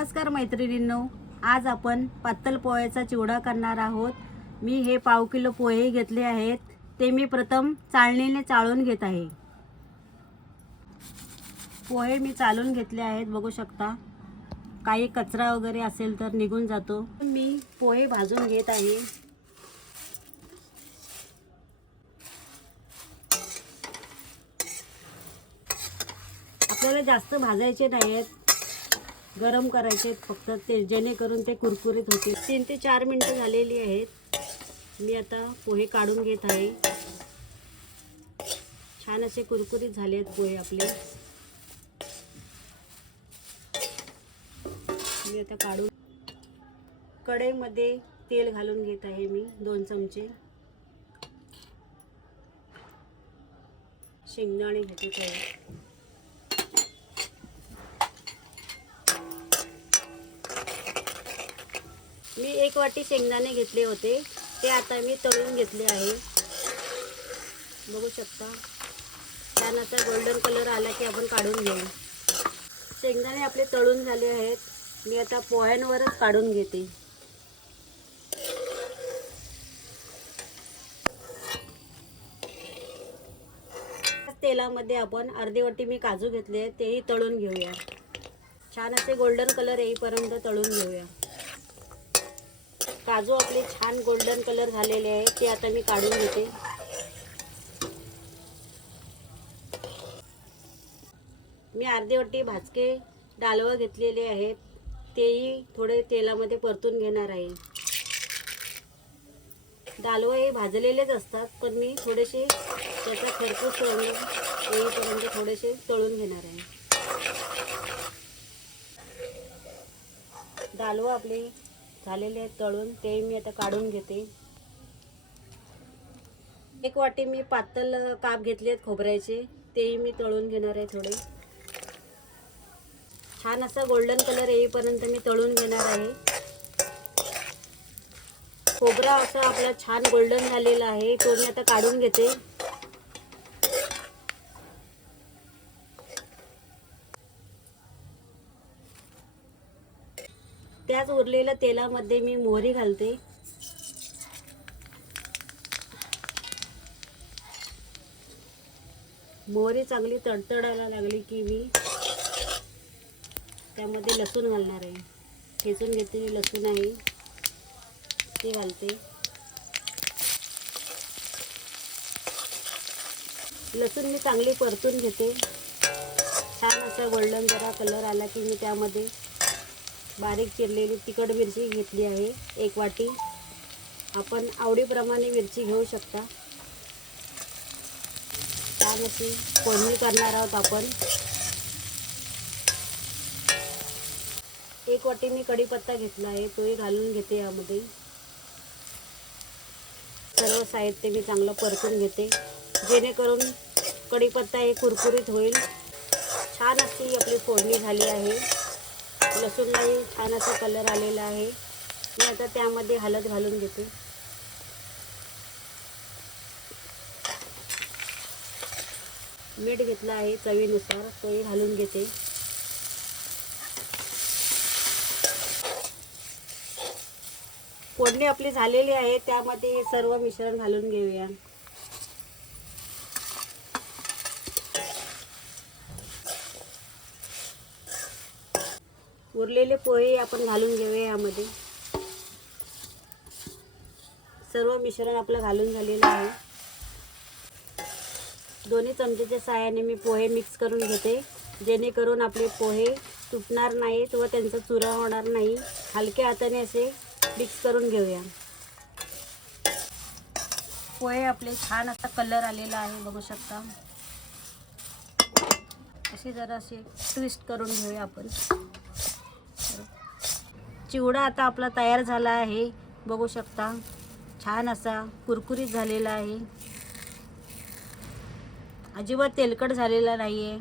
नमस्कार मैत्रिणींनो आज आपण पातळ पोह्याचा चिवडा करणार आहोत. मी हे पाव किलो पोहे घेतले आहेत. ते मी प्रथम चाळणीने चाळून घेत आहे. पोहे मी चालून घेतले आहेत बघू शकता. काही कचरा वगैरे असेल तर निघून जातो. मी पोहे भाजून घेत आहे. आपल्याला जास्त भाजायचे नाही आहेत गरम करायचे फक्त ते जेणेकरून ते कुरकुरीत होते तीन ते चार मिनटं झालेली आहेत. मी आता पोहे काढून घेत आहे. छान असे कुरकुरीत झाले आहेत पोहे आपले. मी आता काढून कढईमध्ये तेल घालून घेत आहे मी दोन चमचे. शेंगदाणे घेते आहे मी एक वाटी शेंगदाणे घेतले होते. ते आता मी तळून घेतले आहे. बघू शकता. छान गोल्डन कलर आला की आपण काढून घेऊ. शेंगदाणे आपले तळून झाले आहेत. मी आता पोह्यांवरच काढून घेते. तेलामध्ये आपण अर्धी वाटी मी काजू घेतले तेही तळून घेऊया. छान असे गोल्डन कलर येईपर्यंत तळून घेऊया. काजू आपले छान गोल्डन कलर झालेले आहे ते आता मी काढून घेते. मी अर्धेवटी वाटी भाजके डालवं घेतलेले आहेत. तेही थोडे तेलामध्ये परतून घेणार आहे. डालवं हे भाजलेलेच असतात पण मी थोडेसे त्याचा खरपूस तळून येईपर्यंत थोडेसे तळून घेणार आहे. डालवं आपले झालेले आहेत तळून ते मी आता काढून घेते. एक वाटी मी पातळ काप घेतले आहेत खोबऱ्याचे तेही मी तळून घेणार आहे थोडे. छान असा गोल्डन कलर येईपर्यंत मी तळून घेणार आहे. खोबरा असा आपला छान गोल्डन झालेला आहे तो मी आता काढून घेते. त्याच उरलेल्या तेलामध्ये मी मोहरी घालते. मोहरी चांगली तडतडायला लागली की मी त्यामध्ये लसूण घालणार आहे. ठेचून घेतलेली लसूण आहे. ते घालते. लसूण मी चांगली परतून घेते. छान असा गोल्डन जरा कलर आला की मी त्यामध्ये बारीक चिरलेली तिखट मिरची घेतली आहे एक वाटी. आपण आवडीप्रमाणे मिरची घेऊ शकता. छान अशी फोडणी करणार आहोत आपण. एक वाटी मी कढीपत्ता घेतला आहे तोही घालून घेते यामध्ये. सर्व साहित्य मी चांगलं परतून घेते. जेणेकरून कढीपत्ता हे कुरकुरीत होईल. छान अशी आपली फोडणी झाली आहे. लसूणलाही छान असा कलर आलेला आहे. मी आता त्यामध्ये हळद घालून घेते. मीठ घेतलं आहे चवीनुसार तोही घालून घेते. फोडणी आपली झालेली आहे त्यामध्ये हे सर्व मिश्रण घालून घेऊया. उरलेले पोहे आपण घालून घेऊया यामध्ये. सर्व मिश्रण आपलं घालून झालेलं आहे. दोन्ही चमचेच्या सहाय्याने मी पोहे मिक्स करून घेते. जेणेकरून आपले पोहे तुटणार नाहीत व त्यांचा चुरा होणार नाही. हलक्या हाताने असे मिक्स करून घेऊया. पोहे आपले छान असा कलर आलेला आहे बघू शकता. असे जरा असे ट्विस्ट करून घेऊया आपण. चिवडा आता आपला तयार झाला आहे. बघू शकता. छान असा कुरकुरीत झालेला आहे. अजिबात तेलकट झालेला नाही आहे